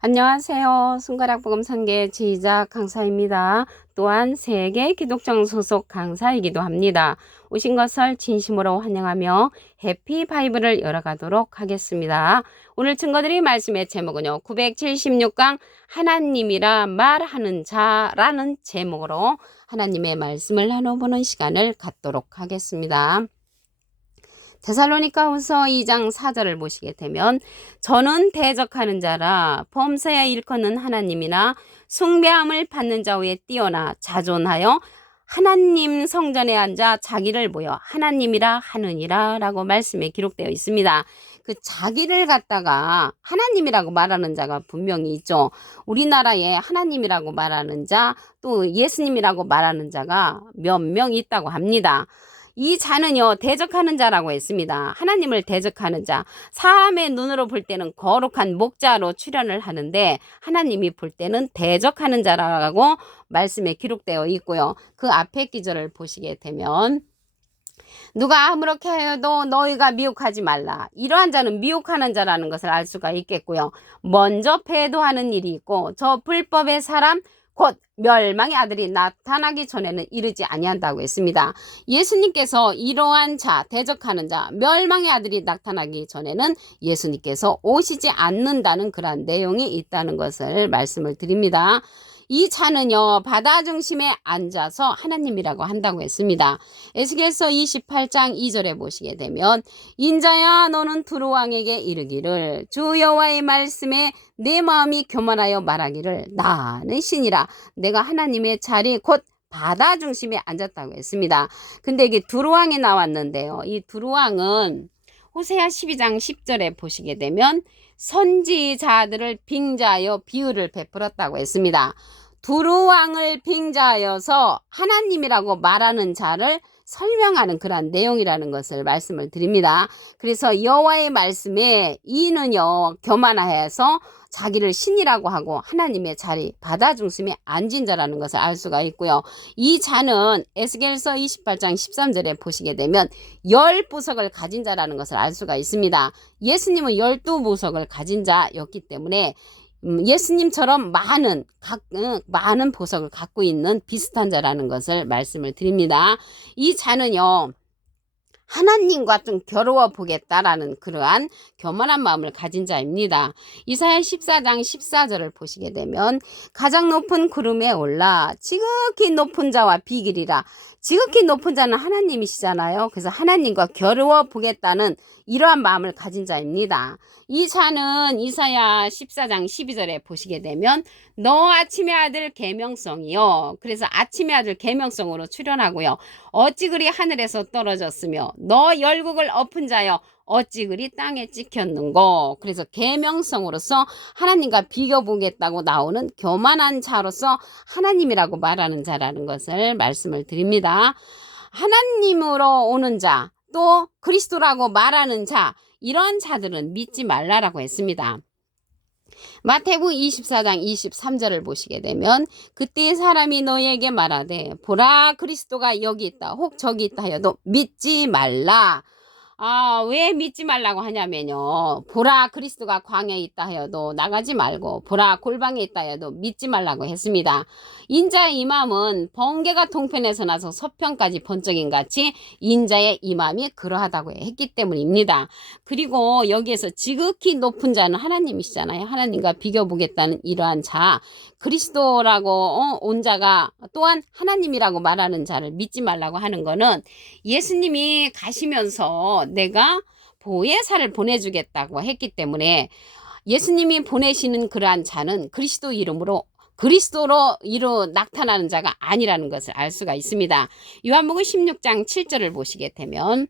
안녕하세요. 손가락 복음 선계 지휘자 강사입니다. 또한 세계 기독정 소속 강사이기도 합니다. 오신 것을 진심으로 환영하며 해피 바이블을 열어가도록 하겠습니다. 오늘 증거드릴 말씀의 제목은요. 976강 하나님이라 말하는 자라는 제목으로 하나님의 말씀을 나눠보는 시간을 갖도록 하겠습니다. 데살로니가후서 2장 4절을 보시게 되면 저는 대적하는 자라 범사야 일컫는 하나님이나 숭배함을 받는 자 위에 뛰어나 자존하여 하나님 성전에 앉아 자기를 보여 하나님이라 하느니라 라고 말씀에 기록되어 있습니다. 그 자기를 갖다가 하나님이라고 말하는 자가 분명히 있죠. 우리나라에 하나님이라고 말하는 자, 또 예수님이라고 말하는 자가 몇 명 있다고 합니다. 이 자는요 대적하는 자라고 했습니다. 하나님을 대적하는 자, 사람의 눈으로 볼 때는 거룩한 목자로 출현을 하는데 하나님이 볼 때는 대적하는 자라고 말씀에 기록되어 있고요. 그 앞에 기절을 보시게 되면 누가 아무렇게 하여도 너희가 미혹하지 말라. 이러한 자는 미혹하는 자라는 것을 알 수가 있겠고요. 먼저 배도하는 일이 있고 저 불법의 사람 곧 멸망의 아들이 나타나기 전에는 이르지 아니한다고 했습니다. 예수님께서 이러한 자, 대적하는 자, 멸망의 아들이 나타나기 전에는 예수님께서 오시지 않는다는 그러한 내용이 있다는 것을 말씀을 드립니다. 이 자는요 바다 중심에 앉아서 하나님이라고 한다고 했습니다. 에스겔서 28장 2절에 보시게 되면 인자야 너는 두루 왕에게 이르기를 주 여호와의 말씀에 내 마음이 교만하여 말하기를 나는 신이라 내가 하나님의 자리 곧 바다 중심에 앉았다고 했습니다. 근데 이게 두루왕이 나왔는데요. 이 두루왕은 호세아 12장 10절에 보시게 되면 선지자들을 빙자하여 비유를 베풀었다고 했습니다. 두루왕을 빙자하여서 하나님이라고 말하는 자를 설명하는 그러한 내용이라는 것을 말씀을 드립니다. 그래서 여호와의 말씀에 이는요 교만하여서 자기를 신이라고 하고 하나님의 자리 바다 중심에 앉은 자라는 것을 알 수가 있고요. 이 자는 에스겔서 28장 13절에 보시게 되면 10보석을 가진 자라는 것을 알 수가 있습니다. 예수님은 12보석을 가진 자였기 때문에 예수님처럼 많은 보석을 갖고 있는 비슷한 자라는 것을 말씀을 드립니다. 이 자는요 하나님과 좀 겨루어 보겠다라는 그러한 교만한 마음을 가진 자입니다. 이사야 14장 14절을 보시게 되면 가장 높은 구름에 올라 지극히 높은 자와 비기리라. 지극히 높은 자는 하나님이시잖아요. 그래서 하나님과 겨루어 보겠다는 이러한 마음을 가진 자입니다. 이 자는 이사야 14장 12절에 보시게 되면 너 아침의 아들 계명성이요. 그래서 아침의 아들 계명성으로 출현하고요. 어찌 그리 하늘에서 떨어졌으며 너 열국을 엎은 자여 어찌 그리 땅에 찍혔는고. 그래서 계명성으로서 하나님과 비교보겠다고 나오는 교만한 자로서 하나님이라고 말하는 자라는 것을 말씀을 드립니다. 하나님으로 오는 자, 또 그리스도라고 말하는 자, 이런 자들은 믿지 말라라고 했습니다. 마태복음 24장 23절을 보시게 되면 그때 사람이 너희에게 말하되 보라 그리스도가 여기 있다 혹 저기 있다 하여도 믿지 말라. 왜 믿지 말라고 하냐면요. 보라 그리스도가 광야에 있다 하여도 나가지 말고 보라 골방에 있다 하여도 믿지 말라고 했습니다. 인자의 임함은 번개가 동편에서 나서 서편까지 번쩍인 같이 인자의 임함이 그러하다고 했기 때문입니다. 그리고 여기에서 지극히 높은 자는 하나님이시잖아요. 하나님과 비교보겠다는 이러한 자, 그리스도라고 온 자가 또한 하나님이라고 말하는 자를 믿지 말라고 하는 거는 예수님이 가시면서 내가 보혜사를 보내주겠다고 했기 때문에 예수님이 보내시는 그러한 자는 그리스도 이름으로 그리스도로 나타나는 자가 아니라는 것을 알 수가 있습니다. 요한복음 16장 7절을 보시게 되면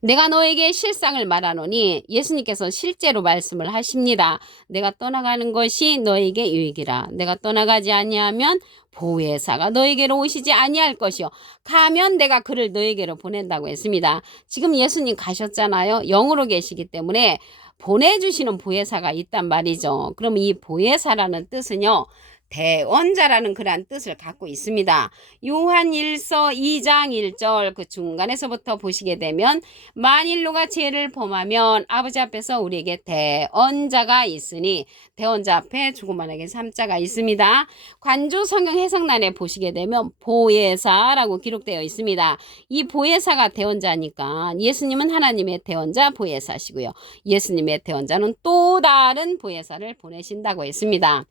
내가 너에게 실상을 말하노니 예수님께서 실제로 말씀을 하십니다. 내가 떠나가는 것이 너에게 유익이라. 내가 떠나가지 아니하면 보혜사가 너에게로 오시지 아니할 것이요 가면 내가 그를 너에게로 보낸다고 했습니다. 지금 예수님 가셨잖아요. 영으로 계시기 때문에 보내주시는 보혜사가 있단 말이죠. 그럼 이 보혜사라는 뜻은요 대언자라는 그러한 뜻을 갖고 있습니다. 요한 1서 2장 1절 그 중간에서부터 보시게 되면 만일 누가 죄를 범하면 아버지 앞에서 우리에게 대언자가 있으니 대언자 앞에 조그만하게 3자가 있습니다. 관조 성경 해석란에 보시게 되면 보혜사라고 기록되어 있습니다. 이 보혜사가 대언자니까 예수님은 하나님의 대언자 보혜사시고요. 예수님의 대언자는 또 다른 보혜사를 보내신다고 했습니다.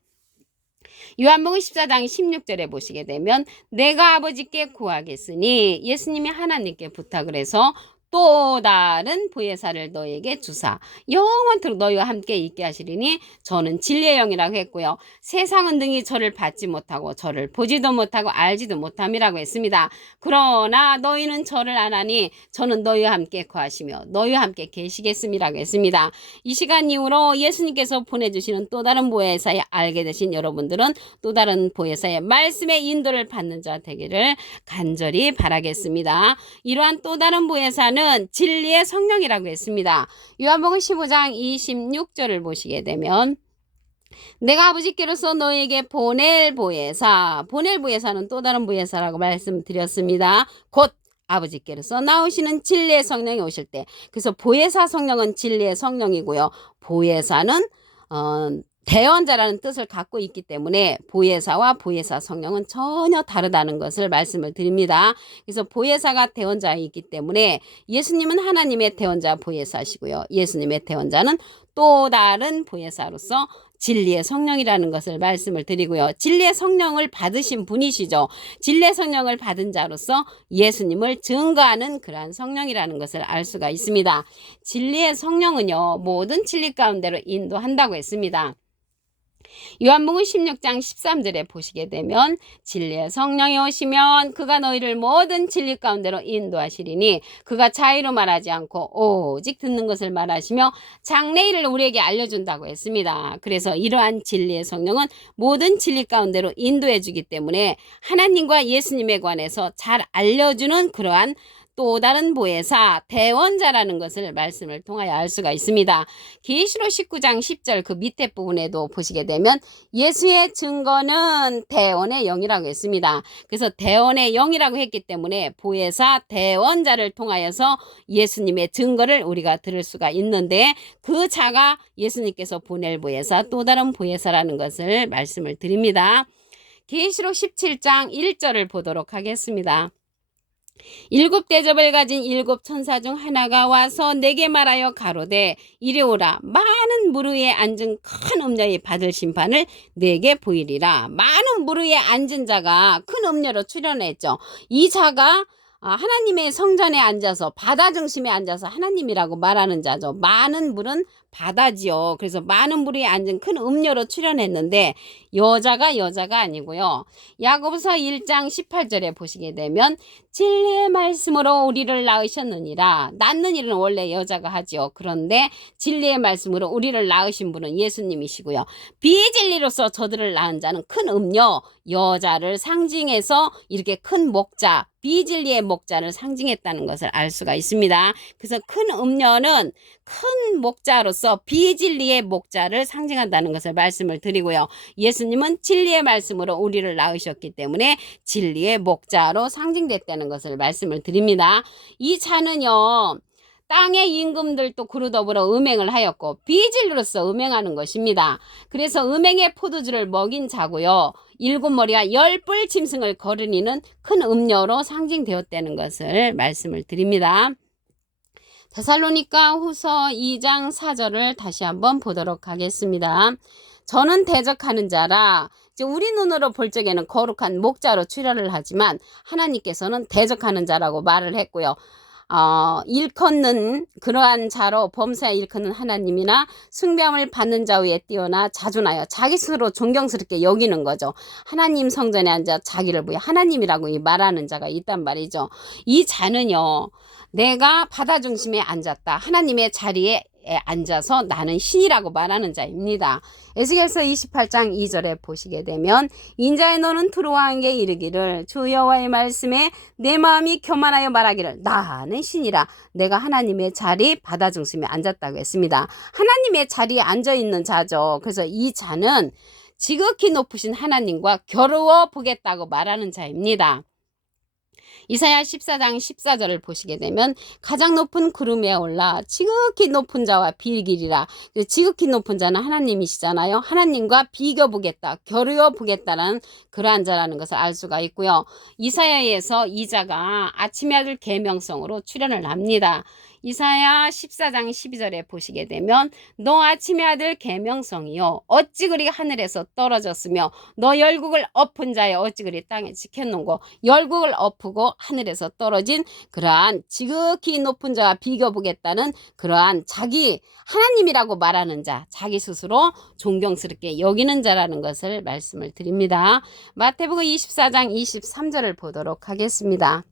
요한복음 14장 16절에 보시게 되면 내가 아버지께 구하겠으니 예수님이 하나님께 부탁을 해서 또 다른 보혜사를 너에게 주사 영원토록 너희와 함께 있게 하시리니 저는 진리의 영이라고 했고요. 세상은 능히 저를 받지 못하고 저를 보지도 못하고 알지도 못함이라고 했습니다. 그러나 너희는 저를 아나니 저는 너희와 함께 거하시며 너희와 함께 계시겠음이라고 했습니다. 이 시간 이후로 예수님께서 보내주시는 또 다른 보혜사에 알게 되신 여러분들은 또 다른 보혜사의 말씀의 인도를 받는 자 되기를 간절히 바라겠습니다. 이러한 또 다른 보혜사는 진리의 성령이라고 했습니다. 요한복음 15장 26절을 보시게 되면 내가 아버지께로서 너에게 보낼 보혜사는 또 다른 보혜사라고 말씀드렸습니다. 곧 아버지께로서 나오시는 진리의 성령이 오실 때, 그래서 보혜사 성령은 진리의 성령이고요. 보혜사는 대언자라는 뜻을 갖고 있기 때문에 보혜사와 보혜사 성령은 전혀 다르다는 것을 말씀을 드립니다. 그래서 보혜사가 대언자이기 때문에 예수님은 하나님의 대언자 보혜사시고요. 예수님의 대언자는 또 다른 보혜사로서 진리의 성령이라는 것을 말씀을 드리고요. 진리의 성령을 받으신 분이시죠. 진리의 성령을 받은 자로서 예수님을 증거하는 그러한 성령이라는 것을 알 수가 있습니다. 진리의 성령은요, 모든 진리 가운데로 인도한다고 했습니다. 요한복음 16장 13절에 보시게 되면 진리의 성령이 오시면 그가 너희를 모든 진리 가운데로 인도하시리니 그가 자의로 말하지 않고 오직 듣는 것을 말하시며 장래일을 우리에게 알려준다고 했습니다. 그래서 이러한 진리의 성령은 모든 진리 가운데로 인도해 주기 때문에 하나님과 예수님에 관해서 잘 알려주는 그러한 또 다른 보혜사, 대언자라는 것을 말씀을 통하여 알 수가 있습니다. 계시록 19장 10절 그 밑에 부분에도 보시게 되면 예수의 증거는 대언의 영이라고 했습니다. 그래서 대언의 영이라고 했기 때문에 보혜사, 대언자를 통하여서 예수님의 증거를 우리가 들을 수가 있는데 그 자가 예수님께서 보낼 보혜사, 또 다른 보혜사라는 것을 말씀을 드립니다. 계시록 17장 1절을 보도록 하겠습니다. 7 대접을 가진 7 천사 중 하나가 와서 내게 말하여 가로되 이리 오라. 많은 물 위에 앉은 큰 음녀의 받을 심판을 내게 보이리라. 많은 물 위에 앉은 자가 큰 음녀로 출현했죠. 이 자가 하나님의 성전에 앉아서 바다 중심에 앉아서 하나님이라고 말하는 자죠. 많은 물은 바다지요. 그래서 많은 물이 앉은 큰 음료로 출현했는데 여자가 아니고요. 야고보서 1장 18절에 보시게 되면 진리의 말씀으로 우리를 낳으셨느니라. 낳는 일은 원래 여자가 하지요. 그런데 진리의 말씀으로 우리를 낳으신 분은 예수님이시고요. 비진리로서 저들을 낳은 자는 큰 음료, 여자를 상징해서 이렇게 큰 목자, 비진리의 목자를 상징했다는 것을 알 수가 있습니다. 그래서 큰 음료는 큰 목자로서 비진리의 목자를 상징한다는 것을 말씀을 드리고요. 예수님은 진리의 말씀으로 우리를 낳으셨기 때문에 진리의 목자로 상징됐다는 것을 말씀을 드립니다. 이 차는요, 땅의 임금들도 그로 더불어 음행을 하였고 비진리로서 음행하는 것입니다. 그래서 음행의 포도주를 먹인 자고요. 7머리와 10뿔 짐승을 거르니는 큰 음료로 상징되었다는 것을 말씀을 드립니다. 데살로니가 후서 2장 4절을 다시 한번 보도록 하겠습니다. 저는 대적하는 자라. 우리 눈으로 볼 적에는 거룩한 목자로 출현을 하지만 하나님께서는 대적하는 자라고 말을 했고요. 일컫는 그러한 자로 범사에 일컫는 하나님이나 숭배함을 받는 자 위에 뛰어나 자존하여 자기 스스로 존경스럽게 여기는 거죠. 하나님 성전에 앉아 자기를 보여 하나님이라고 말하는 자가 있단 말이죠. 이 자는요, 내가 바다 중심에 앉았다. 하나님의 자리에 앉아서 나는 신이라고 말하는 자입니다. 에스겔서 28장 2절에 보시게 되면 인자의 너는 두루왕에게 이르기를 주 여호와의 말씀에 내 마음이 교만하여 말하기를 나는 신이라. 내가 하나님의 자리 바다 중심에 앉았다고 했습니다. 하나님의 자리에 앉아있는 자죠. 그래서 이 자는 지극히 높으신 하나님과 겨루어 보겠다고 말하는 자입니다. 이사야 14장 14절을 보시게 되면 가장 높은 구름 위에 올라 지극히 높은 자와 비기리라. 지극히 높은 자는 하나님이시잖아요. 하나님과 비교보겠다, 겨루어 보겠다는 그러한 자라는 것을 알 수가 있고요. 이사야에서 이 자가 아침의 아들 계명성으로 출현을 합니다. 이사야 14장 12절에 보시게 되면 너 아침의 아들 계명성이요 어찌 그리 하늘에서 떨어졌으며 너 열국을 엎은 자여 어찌 그리 땅에 지켰는고. 열국을 엎고 하늘에서 떨어진 그러한 지극히 높은 자와 비교보겠다는 그러한 자기 하나님이라고 말하는 자, 자기 스스로 존경스럽게 여기는 자라는 것을 말씀을 드립니다. 마태복음 24장 23절을 보도록 하겠습니다.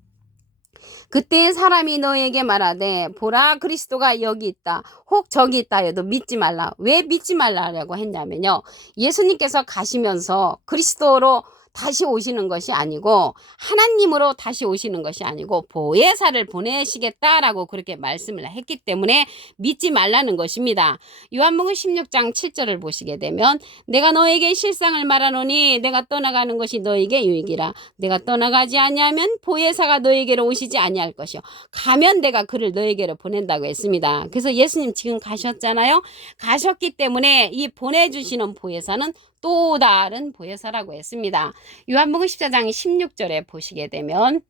그때 사람이 너에게 말하되 보라 그리스도가 여기 있다 혹 저기 있다 해도 믿지 말라. 왜 믿지 말라고 했냐면요, 예수님께서 가시면서 그리스도로 다시 오시는 것이 아니고 하나님으로 다시 오시는 것이 아니고 보혜사를 보내시겠다라고 그렇게 말씀을 했기 때문에 믿지 말라는 것입니다. 요한복음 16장 7절을 보시게 되면 내가 너에게 실상을 말하노니 내가 떠나가는 것이 너에게 유익이라. 내가 떠나가지 아니하면 보혜사가 너에게로 오시지 아니할 것이요 가면 내가 그를 너에게로 보낸다고 했습니다. 그래서 예수님 지금 가셨잖아요. 가셨기 때문에 이 보내주시는 보혜사는 또 다른 보혜사라고 했습니다. 요한복음 14장 16절에 보시게 되면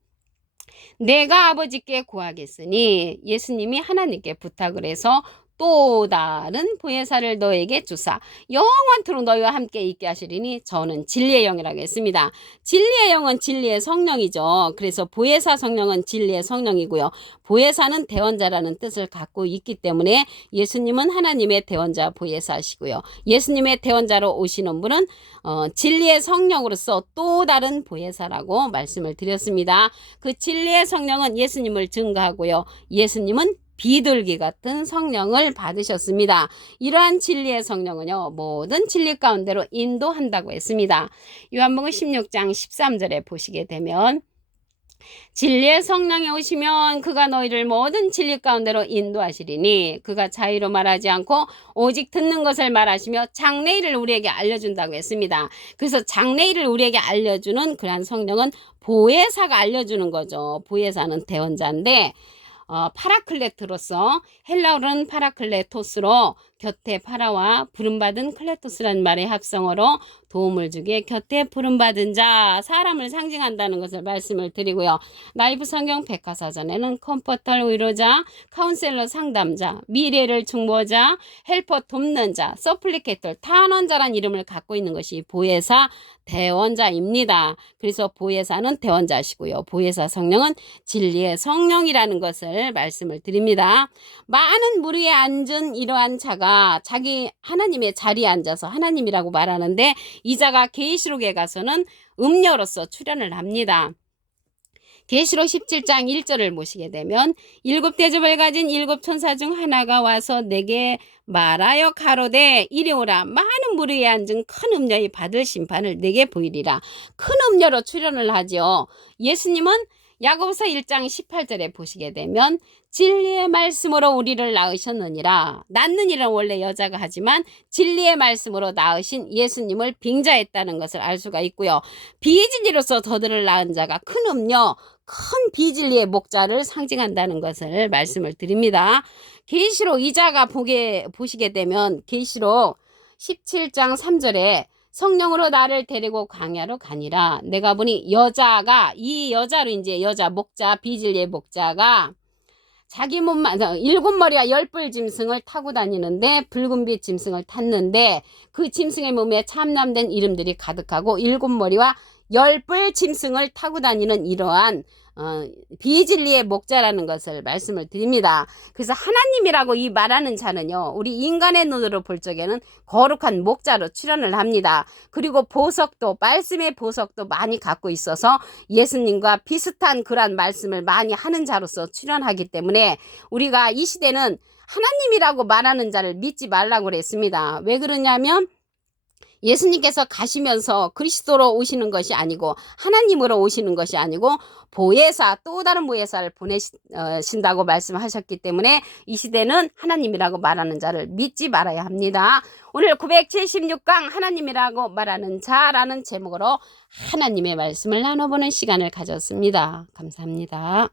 내가 아버지께 구하겠으니 예수님이 하나님께 부탁을 해서 또 다른 보혜사를 너에게 주사 영원토록 너희와 함께 있게 하시리니 저는 진리의 영이라고 했습니다. 진리의 영은 진리의 성령이죠. 그래서 보혜사 성령은 진리의 성령이고요. 보혜사는 대원자라는 뜻을 갖고 있기 때문에 예수님은 하나님의 대원자 보혜사시고요. 예수님의 대원자로 오시는 분은 진리의 성령으로서 또 다른 보혜사라고 말씀을 드렸습니다. 그 진리의 성령은 예수님을 증거하고요. 예수님은 비둘기 같은 성령을 받으셨습니다. 이러한 진리의 성령은요 모든 진리 가운데로 인도한다고 했습니다. 요한복음 16장 13절에 보시게 되면 진리의 성령이 오시면 그가 너희를 모든 진리 가운데로 인도하시리니 그가 자의로 말하지 않고 오직 듣는 것을 말하시며 장래일을 우리에게 알려준다고 했습니다. 그래서 장래일을 우리에게 알려주는 그러한 성령은 보혜사가 알려주는 거죠. 보혜사는 대원자인데 파라클레트로서 헬라어로는 파라클레토스로 곁에 파라와 부름받은 클레토스라는 말의 합성어로 도움을 주기에 곁에 부름받은 자, 사람을 상징한다는 것을 말씀을 드리고요. 나이브 성경 백과사전에는 컴포터 위로자, 카운셀러 상담자, 미래를 중보자, 헬퍼 돕는 자, 서플리케이터 탄원자란 이름을 갖고 있는 것이 보혜사 대원자입니다. 그래서 보혜사는 대원자시고요. 보혜사 성령은 진리의 성령이라는 것을 말씀을 드립니다. 많은 무리에 앉은 이러한 자가 자기 하나님의 자리에 앉아서 하나님이라고 말하는데 이 자가 계시록에 가서는 음녀로서 출현을 합니다. 계시록 17장 1절을 보시게 되면 일곱 대접을 가진 일곱 천사 중 하나가 와서 내게 말하여 가로되 이리 오라. 많은 무리에 앉은 큰 음녀의 받을 심판을 내게 보이리라. 큰 음녀로 출현을 하죠. 예수님은 야고보서 1장 18절에 보시게 되면 진리의 말씀으로 우리를 낳으셨느니라. 낳는 일은 원래 여자가 하지만 진리의 말씀으로 낳으신 예수님을 빙자했다는 것을 알 수가 있고요. 비진리로서 저들을 낳은 자가 큰 음녀, 큰 비진리의 목자를 상징한다는 것을 말씀을 드립니다. 계시록 이자가 보시게 되면 계시록 17장 3절에 성령으로 나를 데리고 광야로 가니라. 내가 보니 여자가 이 여자로 이제 여자 목자 비진리의 목자가 자기 몸만 7머리와 10뿔 짐승을 타고 다니는데 붉은빛 짐승을 탔는데 그 짐승의 몸에 참남된 이름들이 가득하고 7머리와 10뿔 짐승을 타고 다니는 이러한 비진리의 목자라는 것을 말씀을 드립니다. 그래서 하나님이라고 이 말하는 자는요 우리 인간의 눈으로 볼 적에는 거룩한 목자로 출현을 합니다. 그리고 보석도 말씀의 보석도 많이 갖고 있어서 예수님과 비슷한 그러한 말씀을 많이 하는 자로서 출현하기 때문에 우리가 이 시대는 하나님이라고 말하는 자를 믿지 말라고 그랬습니다. 왜 그러냐면 예수님께서 가시면서 그리스도로 오시는 것이 아니고 하나님으로 오시는 것이 아니고 보혜사, 또 다른 보혜사를 보내신다고 말씀하셨기 때문에 이 시대는 하나님이라고 말하는 자를 믿지 말아야 합니다. 오늘 976강 하나님이라고 말하는 자라는 제목으로 하나님의 말씀을 나눠보는 시간을 가졌습니다. 감사합니다.